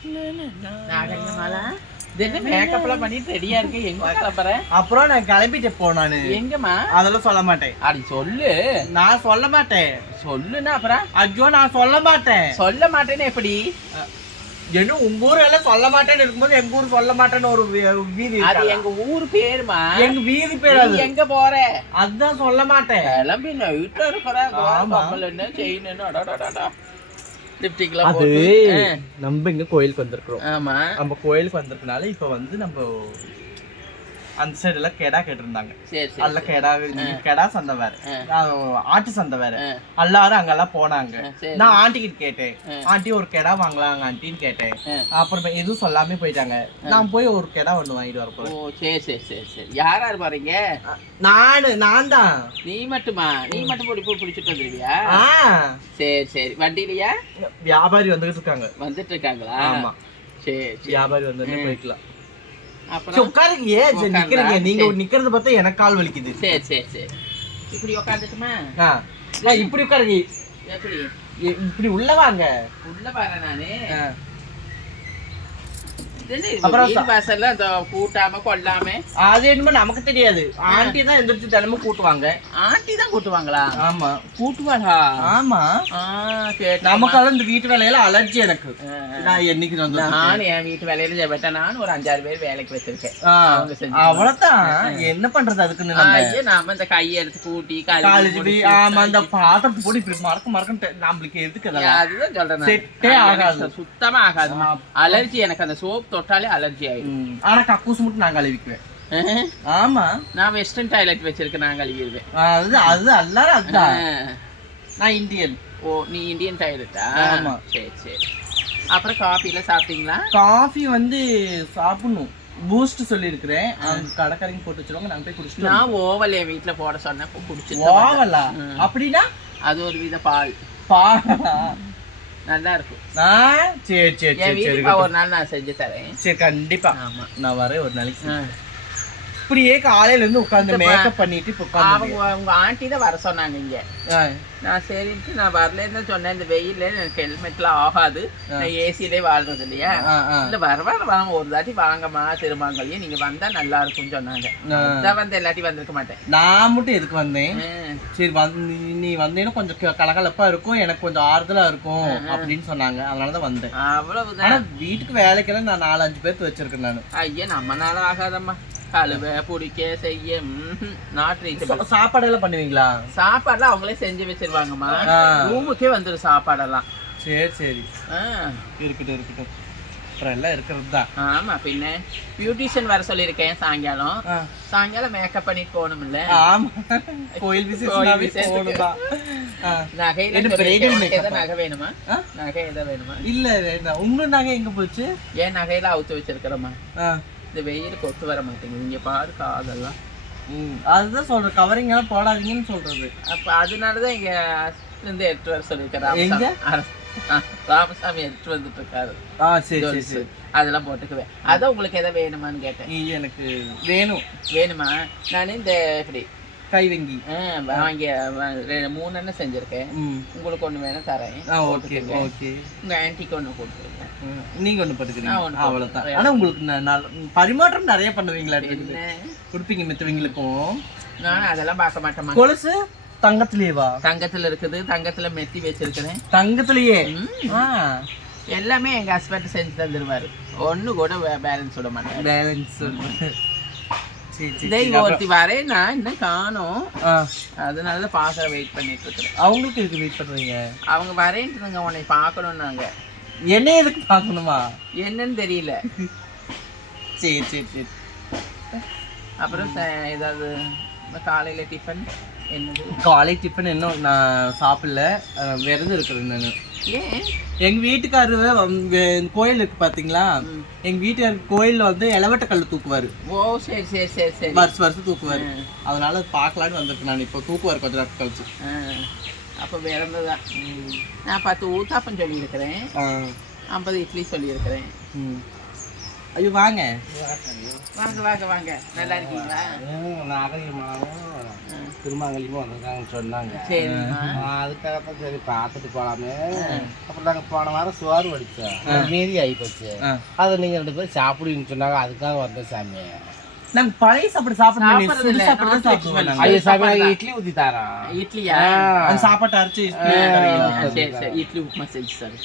நாகரிகமாலா என்ன மேக்கப்லாம் பண்ணிட்டு ரெடியா இருக்கு எங்க கிளம்புறேன் அப்புறம் நான் கிளம்பிட்டு போனானு எங்கம்மா அதெல்லாம் சொல்ல மாட்டேன் அப்படி சொல்லு நான் சொல்ல மாட்டேன் சொல்லுன்னா அப்புறம் ஐயோ நான் சொல்ல மாட்டேன் சொல்ல மாட்டேன்னு எப்படி என்ன உங்க ஊர் எல்லாம் சொல்ல மாட்டேன்னு இருக்கும்போது எங்க ஊர் சொல்ல மாட்டேன்னு ஒரு வீதி அது எங்க ஊர் பேருமா எங்க வீதி பேர் அது எங்க போற அதான் சொல்ல மாட்டேன் கிளம்பி நான் வீட்டுல இருக்கிறேன் என்ன செய்யணும் லிப்டிக்லாம் அது நம்ம இங்க கோயிலுக்கு வந்திருக்கிறோம் ஆமா நம்ம கோயிலுக்கு வந்திருக்கனால இப்ப வந்து நம்ம அந்த சைடு எல்லாம் கெடா கேட்டிருந்தாங்க அல்ல கெடா சந்தை வேற ஆட்டு சந்தை வேற எல்லாரும் அங்கெல்லாம் போனாங்க நான் ஆண்டி கிட்ட கேட்டேன் ஆண்டி ஒரு கெடா வாங்கலாங்க ஆண்டின்னு கேட்டேன் அப்புறம் எதுவும் சொல்லாம போயிட்டாங்க நான் போய் ஒரு கெடா ஒண்ணு வாங்கிட்டு வர போறேன் சரி யார் யார் பாருங்க நான் தான் நீ மட்டும் பிடிச்சிட்டு வந்துருவியா சரி வண்டியிலயா வியாபாரி வந்துட்டு இருக்காங்களா ஆமா சரி வியாபாரி வந்து போய்க்கலாம் அப்புறம் உட்காருங்க நீங்க நிக்கிறது பார்த்தா எனக்கு கால் வலிக்குது சரி இப்படி உட்காந்துட்டுமா இப்படி உட்காருங்க எப்படி இப்படி உள்ள வாங்க வரேன் நானு அப்புறம் கூட்டாம கொள்ளாம அது என்னமோ நமக்கு தெரியாது ஆண்டி தான் எந்திரிச்சு தினமும் கூட்டுவாங்க ஆண்டி தான் கூட்டுவாங்களா ஆமா கூட்டுவாளா ஆமா நமக்கு இந்த வீட்டு வேலையில அலர்ஜி எனக்கு நான் என்னைக்கு நானும் என் வீட்டு வேலையில ஜெபட்டேன் நான் ஒரு 5-6 பேர் வேலைக்கு வச்சிருக்கேன் அவ்வளவுதான் என்ன பண்றது அதுக்குன்னு நாம இந்த கையை எடுத்து கூட்டி காலேஜ் ஆமா இந்த பாத்திரத்தை போட்டு இப்படி மறக்க நம்மளுக்கு எதுக்கு அதுதான் சொல்றேன் செட்டே ஆகாது சுத்தமா ஆகாது அலர்ஜி எனக்கு அந்த சோப் தொட்டாலே அலர்ஜி ஆயிடும் ஆனா கக்கூஸ் மட்டும் நான் கழுவிக்குவேன் ஆமா நான் வெஸ்டர்ன் டாய்லெட் வச்சிருக்கேன் நான் கழுவிடுவேன் அது எல்லாரும் அதுதான் நான் இந்தியன் நீ இந்தியன் டாய்லெட்டா ஆமா சரி அப்புறம் காஃபி எல்லாம் சாப்பிட்டீங்களா காஃபி வந்து சாப்பிடணும் பூஸ்ட் சொல்லியிருக்கிறேன் அவங்க கடைக்காரங்க போட்டு வச்சிருவாங்க நாங்க போய் குடிச்சிட்டு நான் ஓவல் என் வீட்டுல போட சொன்னேன் குடிச்சு ஓவலா அப்படின்னா அது ஒரு வித பால் நல்லா இருக்கும் சரி ஒரு நாள் நான் செஞ்சு தரேன் சரி கண்டிப்பா நான் வரேன் ஒரு நாளைக்கு இப்படியே காலையில இருந்து உட்கார்ந்து மேக்கப் பண்ணிட்டு உங்க ஆண்டி தான் வர சொன்னாங்க இங்க நான் சரின்ட்டு நான் வரலன்னு சொன்னேன் இந்த வெயில்ல எனக்கு ஹெல்மெட்லாம் ஆகாது நான் ஏசிலே வாழ்றது இல்லையா இல்ல வாங்க ஒரு தாட்டி வாங்கம்மா திருமாங்கல்யே நீங்க வந்தா நல்லா இருக்கும்னு சொன்னாங்க நான் வந்து எல்லாத்தையும் வந்திருக்க மாட்டேன் நான் மட்டும் எதுக்கு வந்தேன் சரி நீ வந்தேன்னா கொஞ்சம் கலகலப்பா இருக்கும் எனக்கு கொஞ்சம் ஆறுதலா இருக்கும் அப்படின்னு சொன்னாங்க அதனாலதான் வந்தேன் அவ்வளவுதான் வீட்டுக்கு வேலைக்கெல்லாம் நான் 4-5 பேர்த்து வச்சிருக்கேன் நான் ஐயா நம்மனால ஆகாதம்மா கழுவ பிடிக்க செய்ய சாப்பாடு எல்லாம் பண்ணுவீங்களா சாப்பாடுலாம் அவங்களே செஞ்சு வச்சிருவாங்கம்மா ரூமுக்கே வந்துடும் சாப்பாடெல்லாம் சரி இருக்கட்டும் அப்புறம் எல்லாம் இருக்கிறது தான் ஆமா பின்ன பியூட்டிஷியன் வர சொல்லியிருக்கேன் சாயங்காலம் மேக்கப் பண்ணிட்டு போகணும்ல ஆமா கோயில் நகை வேணுமா நகை எதை வேணுமா இல்ல வேண்டாம் உங்க நகை எங்க போச்சு ஏன் நகையெல்லாம் அவுத்து வச்சிருக்கிறோமா இந்த வெயிலுக்கு ஒத்து வர மாட்டேங்குது இங்க பாரு காதெல்லாம் அதுதான் சொல்றேன் கவரிங் எல்லாம் போடாதீங்கன்னு சொல்றது அப்ப அதனாலதான் இங்க இருந்து எடுத்து வர சொல்லிருக்காரு ராமசாமி எடுத்து வந்துட்டு இருக்காரு சரி அதெல்லாம் போட்டுக்குவேன் அதான் உங்களுக்கு எதை வேணுமான்னு கேட்டேன் எனக்கு வேணுமா நான் இந்த இப்படி கை வங்கி வாங்கி 3 செஞ்சிருக்கேன் உங்களுக்கு ஒண்ணு வேணும் தரேன் உங்க ஆன்டிக்கு ஒண்ணு கொடுத்துருக்கேன் நீங்க ஒண்ணு போட்டுக்கிறீங்க அவ்வளவுதான் ஆனா உங்களுக்கு பரிமாற்றம் நிறைய பண்ணுவீங்களா கொடுப்பீங்க மித்தவங்களுக்கும் நான் அதெல்லாம் பார்க்க மாட்டேன் கொலுசு தங்கத்திலேவா தங்கத்துல இருக்குது தங்கத்துல மெத்தி வச்சிருக்கிறேன் தங்கத்திலேயே எல்லாமே எங்க ஹஸ்பண்ட் செஞ்சு தந்துருவாரு ஒண்ணு கூட பேலன்ஸ் விட மாட்டேன் ஒருத்தி வரேன் நான் இன்னும் காணோம் அதனாலதான் பாக்குற வெயிட் பண்ணிட்டு இருக்கிறேன் அவங்களுக்கு எதுக்கு வெயிட் பண்றீங்க அவங்க வரேன்ட்டுங்க உன்னை பாக்கணும்னாங்க என்ன எதுக்கு பாக்கணுமா என்னன்னு தெரியல சரி அப்புறம் ஏதாவது காலையில டிஃபன் என்னது காலை டிஃபன் இன்னும் நான் சாப்பிடல விரதம் இருக்கிறேன் நான் ஏன் எங்க வீட்டுக்காரரு கோயில் இருக்கு பாத்தீங்களா எங்க வீட்டுக்காரர் கோயில்ல வந்து இளவட்ட கல் தூக்குவாரு சரி வருஷம் தூக்குவாரு அதனால பாக்கலான்னு வந்திருக்கேன் நான் இப்போ தூக்குவாரு கொஞ்ச நேரம் கழிச்சு அப்ப விரதம்தான் நான் 10 ஊத்தாப்பம் சொல்லியிருக்கிறேன் 50 இட்லி சொல்லியிருக்கிறேன் ஐயோ வாங்க வாங்க வாங்க வாங்க, நல்லா இருக்கீங்களா? திருமாங்கலியும் வந்திருக்காங்கன்னு சொன்னாங்க. சரிம்மா. அதுக்காகத்தான் சரி பார்த்துட்டு போகலாமே. அப்புறம் நாங்கள் போன வாரம் சோறு வடித்தோம், மீறி ஆகிப்போச்சு. அதை நீங்கள் 2 பேரும் சாப்பிடுவீங்கன்னு சொன்னாங்க, அதுக்காக வந்தேன் சாமி. நாங்க பழைய சாப்பாடு சாப்பிடுவோம். ஐயோ சாமி, நாங்கள் இட்லி ஊற்றி தரோம். இட்லியா? சாப்பாட்டு அரைச்சி சரி சரி, இட்லி உப்புமா செஞ்சு சார்.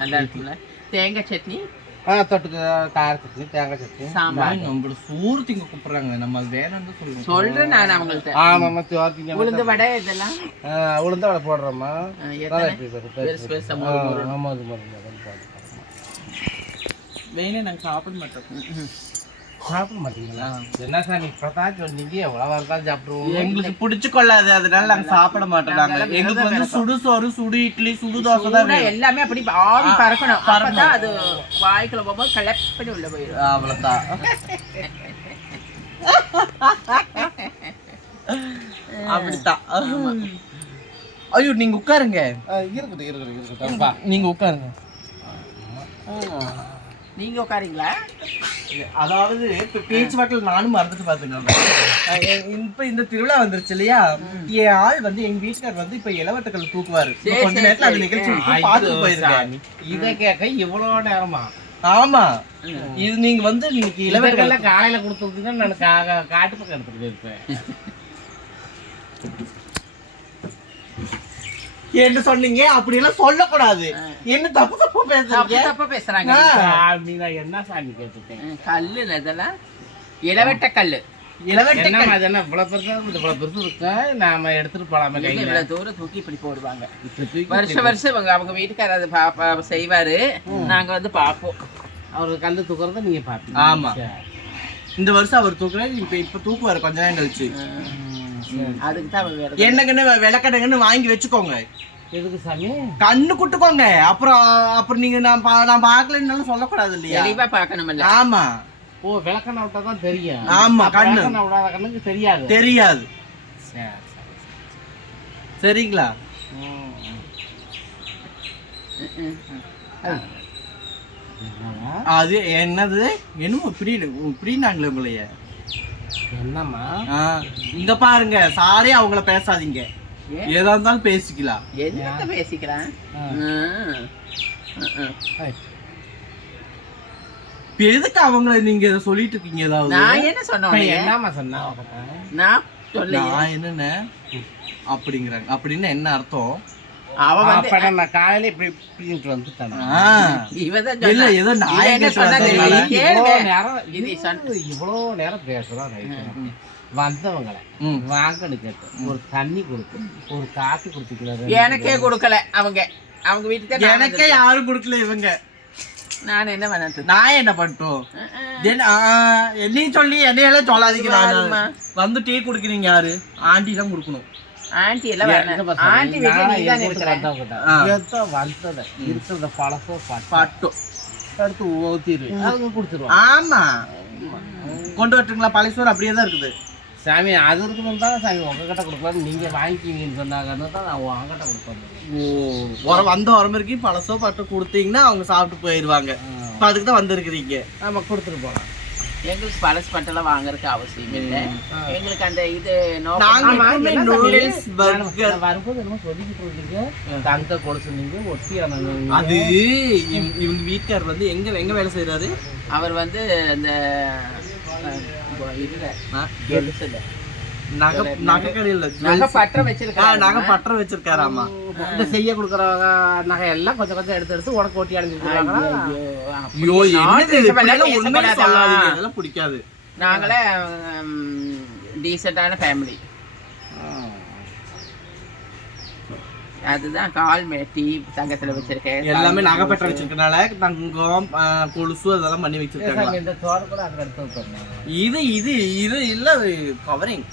நல்லா இருக்குல்ல? தேங்காய் சட்னி, தொட்டுக்கு கார சட்னி, தேங்காய் சட்னி, சாம்பார். நம்மளோட சோறு திங்க கூப்பிடுறாங்க, நம்ம அது வேணும்னு சொல்லுவோம். சொல்றேன் நான் அவங்கள்ட்ட. ஆமாம்மா, சோறு திங்க. உளுந்து வடை இதெல்லாம் உளுந்த வடை போடுறோம்மா. பெருசு பெருசா மொறு வேணே நாங்க சாப்பிட மாட்டோம். சாப்பிட மாட்டீங்களா? என்ன சாமி இப்பதான் சொன்னீங்க, எவ்வளவு தான் சாப்பிடுவோம். எங்களுக்கு பிடிச்சு கொள்ளாது, அதனால நாங்க சாப்பிட மாட்டோம். நாங்க எங்களுக்கு வந்து சுடு சோறு, சுடு இட்லி, சுடு தோசை தான் வேணும். எல்லாமே அப்படி ஆவி பறக்கணும். அப்பதான் அது வாய்க்குள்ள போகும்போது கலெக்ட் பண்ணி உள்ள போயிடும். அவ்வளவுதான். அப்படித்தான். ஐயோ நீங்க உட்காருங்க. இருக்கட்டும். நீங்க உட்காருங்க. நீங்க உட்காரீங்களா? அதாவது இப்ப பேச்சு வாக்கில் நானும் மறந்துட்டு பாத்துங்க. இப்ப இந்த திருவிழா வந்துருச்சு இல்லையா, என் ஆள் வந்து எங்க வீட்டுக்கார் வந்து இப்ப இளவட்டக்கல் தூக்குவாரு. கொஞ்ச நேரத்துல அது நிகழ்ச்சி பார்த்து போயிருக்காங்க. இதை கேட்க இவ்வளவு நேரமா? ஆமா, இது நீங்க வந்து இன்னைக்கு இளவட்டக்கல்ல காலையில கொடுத்துருக்கீங்க, நான் காட்டு பக்கம் எடுத்துட்டு இருப்பேன். என்ன சொன்னீங்க? அப்படி எல்லாம் சொல்லக்கூடாது. என்ன தப்பு தப்பு பேசுறீங்க? தப்பா பேசுறாங்க. சாமி, நான் என்ன சாமி கேட்டுட்டேன்? கல்லு இதெல்லாம் இளவட்ட கல்லு. இளவட்டக்கல் அது என்ன இவ்வளவு பெருசா இவ்வளவு பெருசு இருக்கு, நாம எடுத்துட்டு போலாமே. இவ்வளவு தூரம் தூக்கி இப்படி போடுவாங்க. வருஷம் வருஷம் அவங்க வீட்டுக்காரர் அதை பாப்பா செய்வாரு, நாங்க வந்து பாப்போம். அவருக்கு கல்லு தூக்குறத நீங்க பாப்பீங்க. ஆமா, இந்த வருஷம் அவர் தூக்குறாரு. இப்ப தூக்குவாரு கொஞ்ச நேரம் கழிச்சு. அதுக்கு தான் அவர் வேற என்னங்கன்னு விளக்கடங்கன்னு வாங்கி வச்சுக்கோங்க. எதுக்கு சாமி? கண்ணு குட்டுக்கோங்க. அப்புறம் நீங்க நான் பாக்கலன்னு சொல்லக்கூடாது இல்லையா? தெளிவா பாக்கணும்ல. ஆமா. ஓ, விளக்கண்ண விட்டா தான் தெரியும். ஆமா, கண்ணு விடாத கண்ணுக்கு தெரியாது. தெரியாது. சரிங்களா? அது என்னது என்னமோ புரியனாங்களே உங்களைய. என்னம்மா? இங்க பாருங்க, சாரே அவங்கள பேசாதீங்க. ஏதா இருந்தாலும் பேசிக்கலாம். என்ன பேசிக்கிறான்? எதுக்கு அவங்கள நீங்க சொல்லிட்டு இருக்கீங்க? ஏதாவது நான் என்ன சொன்னேன்? என்னம்மா சொன்னா? நான் சொல்ல நான் என்னென்ன அப்படிங்கிறாங்க. அப்படின்னு என்ன அர்த்தம்? அவன் வந்து நான் காலையில இப்படி இப்படின்ட்டு வந்துட்டான். இவதான் இல்ல ஏதோ நான் இவ்வளோ நேரம் பேசுறோம். வந்தவங்களை வாங்கன்னு கேட்டு ஒரு தண்ணி கொடுத்து ஒரு காஃபி கொடுத்துக்கிறாரு. எனக்கே கொடுக்கல. அவங்க வீட்டுக்கு எனக்கே யாரும் கொடுக்கல. இவங்க நான் என்ன பண்ண? நான் என்ன பண்ணிட்டோம்? என்னையும் சொல்லி என்னையெல்லாம் சொல்லாதீங்க. வந்து டீ குடுக்குறீங்க யாரு? ஆண்டி தான் கொடுக்கணும். ஆண்டி எல்லாம் ஆண்டி வீட்டுல நீ தான் இருக்கிறேன். வந்ததை இருக்கிறத பழசோ பட்டோ எடுத்து ஊத்திரு, அவங்க கொடுத்துருவோம். ஆமா, கொண்டு வரட்டுங்களா? பழைசோறு அப்படியே தான் இருக்குது சாமி. அது இருக்கணும் தான் சாமி உங்ககிட்ட கொடுக்கலாம். நீங்க வாங்கிக்கிங்கன்னு சொன்னாங்கன்னு தான் நான் உங்ககிட்ட கொடுப்பேன். ஓ, வந்த வரம்பருக்கு பழசோ பட்டோ கொடுத்தீங்கன்னா அவங்க சாப்பிட்டு போயிடுவாங்க. இப்போ அதுக்கு தான் வந்திருக்கிறீங்க. நம்ம கொடுத்துட்டு போகலாம். எங்களுக்கு பழசு பட்டெல்லாம் வாங்குறதுக்கு அவசியம் இல்லை. எங்களுக்கு அந்த இது வரும்போது என்னமோ சொல்லிக்கிட்டு இருக்கீங்க, தங்க கொலுசு நீங்க ஒட்டியான. அது இவங்க வீட்டுக்காரர் வந்து எங்க வேலை செய்யறாரு? அவர் வந்து இந்த நகை பற்ற வச்சிருக்காரு. ஆமா, இந்த செய்ய கொடுக்குற நகை எல்லாம் கொஞ்சம் கொஞ்சம் எடுத்து உடக்கு ஒட்டி அடைஞ்சிருக்காங்க. பிடிக்காது. நாங்களே டீசெண்டான ஃபேமிலி. அதுதான் கால் மேட்டி தங்கத்துல வச்சிருக்கேன். எல்லாமே நகை பற்ற வச்சிருக்கனால தங்கம் கொலுசு அதெல்லாம் பண்ணி வச்சிருக்காங்க. இந்த தோடு கூட அங்க எடுத்து இது இது இது இல்ல கவரிங்.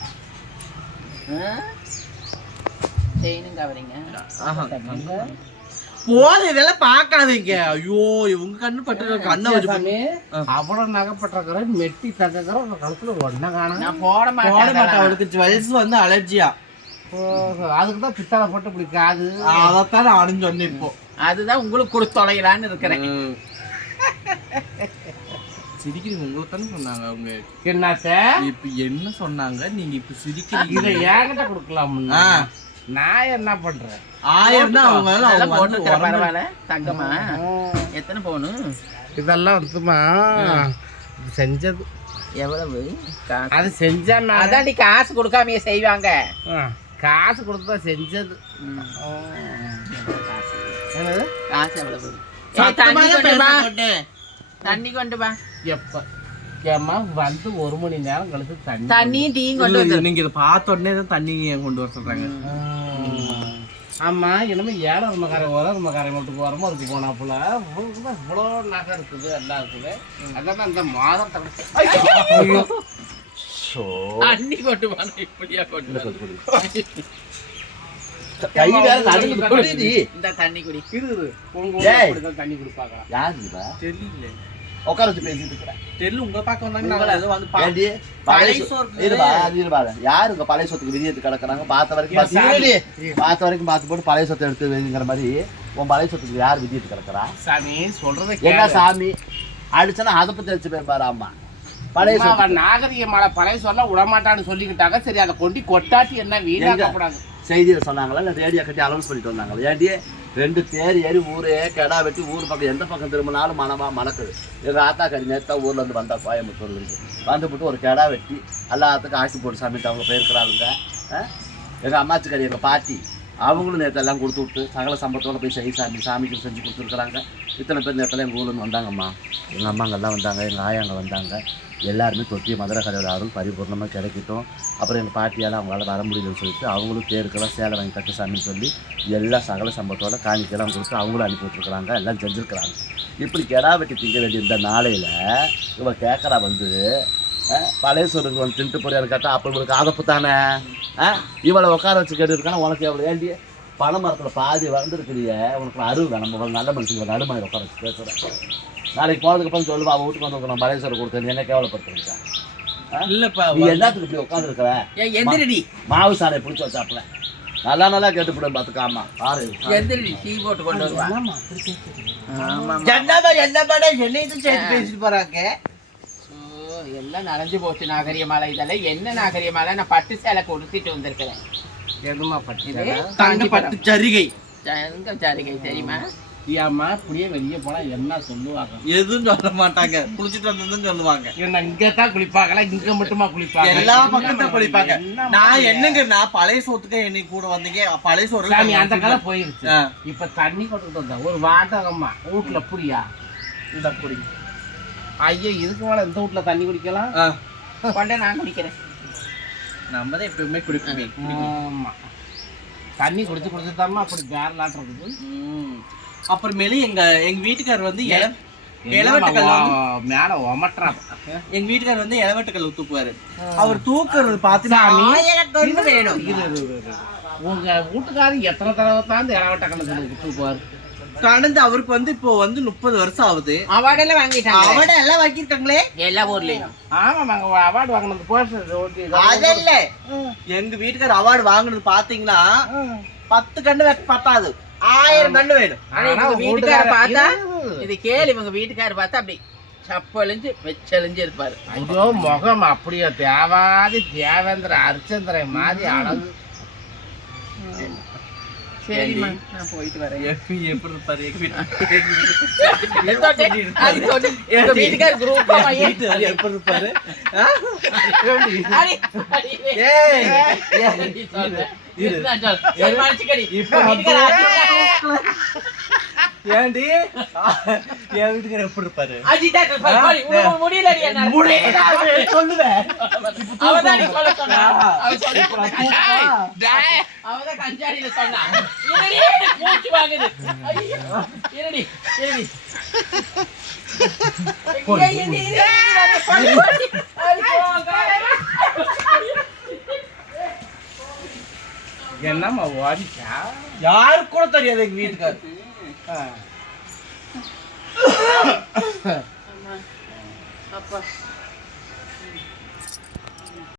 செயினும் கவரிங்க. போது இதெல்லாம் பாக்காதீங்க. ஐயோ, இவங்க கண்ணு பட்டு கண்ணை வச்சு அவ்வளவு நகைப்பட்டிருக்கிற மெட்டி தங்கிற கழுத்துல ஒன்ன காணும். நான் போட மாட்டேன். அவளுக்கு ஜுவல்ஸ் வந்து அலர்ஜியா. அதுக்குதான் பித்தளை போட்டு பிடிக்காது. அதைத்தான் நானும் சொன்னேன். இப்போ அதுதான் உங்களுக்கு கொடுத்து தொலைகளான்னு இருக்கிறேன். சிரிக்கிறீங்க உங்களுக்கு தானே சொன்னாங்க அவங்க என்னத்த இப்ப என்ன சொன்னாங்க நீங்க இப்ப சிரிக்கிறீங்க இதை என்கிட்ட கொடுக்கலாம்னா நான் என்ன பண்றேன் 1000 தான் அவங்க போட்டு பரவாயில்ல தங்கம்மா எத்தனை பவுனு இதெல்லாம் வந்துமா இது செஞ்சது எவ்வளவு அது செஞ்சா அதாண்டி காசு கொடுக்காமையே செய்வாங்க காசு கொடுத்தா செஞ்சது என்னது காசு எவ்வளவு தண்ணி கொண்டு வா எப்ப ஏம்மா வந்து 1 மணி நேரம் கழிச்சு தண்ணியும் டீயும் கொண்டு வந்து நீங்க இதை பார்த்த உடனே தான் தண்ணி கொண்டு வர சொல்றாங்க ஆமா இனிமே 7 மகாரம் 1 மகாரம் வீட்டுக்கு வரமோ இருக்கு போனாப்புல இவ்வளோ நகை இருக்குது எல்லாம் இருக்குது அதான் அந்த மாதம் தண்ணி கொண்டு வாங்க இப்படியா கொண்டு இந்த தண்ணி குடி தண்ணி கொடுப்பாங்க யாருப்பா தெரியல உட்கார வச்சு பேசிட்டு இருக்கிறேன் தெரியல உங்களை பார்க்க வந்தாங்க யாருங்க பழைய சொத்துக்கு விதியத்து கிடக்குறாங்க பார்த்த வரைக்கும் பார்த்து போட்டு பழைய சொத்தை எடுத்து வெளிங்கிற மாதிரி உன் பழைய சொத்துக்கு யார் விதியத்து கிடக்குறா சாமி சொல்றது என்ன சாமி அடிச்சனா அதை பத்தி அடிச்சு போயிருப்பாரு அம்மா பழைய நாகரிகமான பழைய சொல்ல விடமாட்டான்னு சொல்லிக்கிட்டாங்க சரி அதை கொண்டு கொட்டாட்டி என்ன வீணாக்கப்படாது செய்தியில சொன்னாங்களா இல்லை ரேடியோ கட்டி அலௌன்ஸ் பண்ணிட்டு வந்தாங்களா ஏன்டியே 2 தேர் ஏறி ஊரே கெடா வெட்டி ஊர் பக்கம் எந்த பக்கம் திரும்பினாலும் மணக்குது எங்கள் ஆத்தா கறி நேரத்தா ஊர்ல இருந்து வந்தா கோயம்புத்தூர்லேருந்து வந்துவிட்டு ஒரு கெடா வெட்டி எல்லாத்துக்கும் ஆசி போட்டு சாமிட்டு அவங்க போயிருக்கிறாங்க எங்கள் அம்மாச்சி கறி எங்கள் பாட்டி அவங்களும் நேரத்தை எல்லாம் கொடுத்து விட்டு சகல சம்பளத்தோடு போய் சாமிக்கு செஞ்சு கொடுத்துருக்குறாங்க இத்தனை பேர் நேரத்தில் எங்கள் ஊர்லேருந்து வந்தாங்கம்மா எங்கள் அம்மாங்கெல்லாம் வந்தாங்க எங்கள் ஆயாங்க வந்தாங்க எல்லாருமே தொட்டிய மதுரை கதையோட அருள் பரிபூர்ணமாக கிடைக்கட்டும் அப்புறம் எங்கள் பாட்டியால் அவங்களால வர முடியலன்னு சொல்லிட்டு அவங்களும் தேருக்கெல்லாம் சேலை வாங்கி கட்ட சாமின்னு சொல்லி எல்லா சகல சம்பளத்தோட காணிக்கெல்லாம் கொடுத்து அவங்களும் அனுப்பி விட்டுருக்குறாங்க எல்லாம் செஞ்சுருக்குறாங்க இப்படி கெடா வெட்டி திங்க வேண்டிய இந்த நாளையில் இவன் கேட்குறா வந்து பழைய சொல்லுக்கு வந்து தின்ட்டு போறியான்னு கேட்டால் அப்போ இவளுக்கு ஆதப்பு தானே இவளை உட்கார வச்சு கேட்டுருக்கானா உனக்கு எவ்வளோ ஏண்டிய பனை மரத்தில் பாதி வளர்ந்துருக்குறிய உனக்கு அருள் வேணும் நம்ம நல்ல மனுஷங்க நடுமாதிரி உட்கார வச்சு பேசுகிறேன் நாளைக்கு போனதுக்கு அப்புறம் சொல்லுவா அவள் வீட்டுக்கு வந்து நான் பழைய சொல்ல கொடுத்தேன் என்ன கேவலப்படுத்துறேன் இல்லப்பா நீ எல்லாத்துக்கு இப்படி உட்காந்துருக்கிற மாவு சாரை பிடிச்சி வச்சாப்புல நல்லா கேட்டுப்படும் பார்த்துக்காமா பாரு டீ போட்டு கொண்டு வருவாங்க பேசிட்டு போறாங்க எல்லாம் நனைஞ்சு போச்சு நாகரிகமாலை இதெல்லாம் என்ன நாகரிகமாலை நான் பட்டு சேலை கொடுத்துட்டு வந்திருக்கிறேன் எதுமா பட்டு தங்க பட்டு ஜரிகை தங்க ஜரிகை தெரியுமா ஏம்மா இப்படியே வெளியே போனா என்ன சொல்லுவாங்க எதுவும் சொல்ல மாட்டாங்க குளிச்சுட்டு வந்ததுன்னு சொல்லுவாங்க என்ன இங்கதான் குளிப்பாங்களா இங்க மட்டுமா குளிப்பாங்க எல்லா பக்கத்தையும் குளிப்பாங்க நான் என்னங்கன்னா பழைய சோத்துக்கு என்னை கூட வந்தீங்க பழைய சோறு அந்த காலம் போயிருச்சு இப்ப தண்ணி கொண்டு வந்தா ஒரு வாட்டகம்மா வீட்டுல புரியா இந்த புரி ஐயோ இதுக்கு மேல இந்த வீட்டுல தண்ணி குடிக்கலாம் கொண்ட நான் குடிக்கிறேன் நம்ம தான் எப்பவுமே குடிப்போமே ஆமா தண்ணி குடிச்சு குடிச்சுதாம்மா அப்படி பேரலாட்டம் இருக்குது அப்புறமேலு எங்க வீட்டுக்காரர் வந்து இளவெட்டுக்கல் மேல ஒமட்டுறா எங்க வீட்டுக்காரர் வந்து இளவெட்டுக்கல் தூக்குவாரு அவர் தூக்குறது பாத்தீங்கன்னா உங்க வீட்டுக்காரர் எத்தனை தடவை தான் இந்த இளவெட்டக்கல் தூக்குவாரு கடந்து அவருக்கு வந்து இப்போ வந்து 30 வருஷம் ஆகுது அவார்டு எல்லாம் வாங்கிட்டாங்க அவார்டு எல்லாம் வாங்கிருக்காங்களே எல்லா ஊர்லயும் ஆமா அவார்டு வாங்கினது போஸ்டர் அதல்ல எங்க வீட்டுக்காரர் அவார்டு வாங்குனது பாத்தீங்கன்னா 10 கண்ணு பத்தாது 1000 கண்ணு வேணும் வீட்டுக்கார பார்த்தா இது கேளு இவங்க வீட்டுக்கார பார்த்தா அப்படி சப்பழிஞ்சு வெச்சழிஞ்சு இருப்பாரு ஐயோ முகம் அப்படியே தேவாதி தேவேந்திர அரிச்சந்திர மாதிரி அழகு சரிம்மா நான் போயிட்டு வரேன் எப்படி இருப்பாரு வீட்டுக்கார குரூப் எப்படி இருப்பாரு ஏண்டி என் வீட்டுக்கார எப்படி இருப்பாரு சொல்லுவேன் அவதான் கஞ்சாடியில சொன்னா என்னம்மா ஓடிச்சா யாரு கூட தெரியாது எங்க வீட்டுக்காரு அப்பா